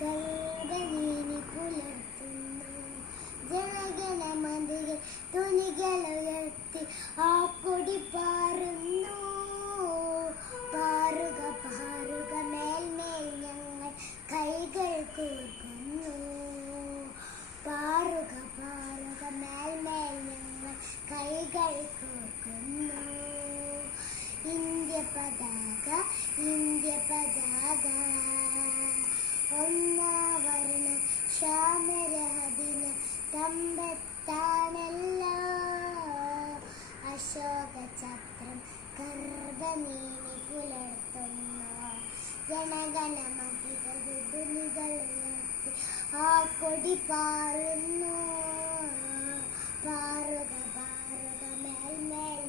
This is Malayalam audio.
കൽബനീനി പുലർത്തുന്നു. ജനഗണമതികൾ തുണികളുയർത്തി ആ കൊടി പാറുന്നു. പാറുക പാറുക മേൽമേൽ ഞങ്ങൾ കൈകൾ കോർക്കുന്നു. പാറുക പാറുക മേൽമേൽ ഞങ്ങൾ കൈകൾ കോർക്കുന്നു. ഇന്ത്യ പതാക ഇന്ത്യ പതാക ഒന്നാവരണ ശ്യാമരഹദിന തമ്പത്താണല്ലോ. അശോക ചക്രം കർബനീനി പുലർത്തുന്നു. ജനഗണമതികൾ തുണികളുയർത്തി ആ കൊടി പാറുന്നു. പാറുക പാറുക മേൽമേൽ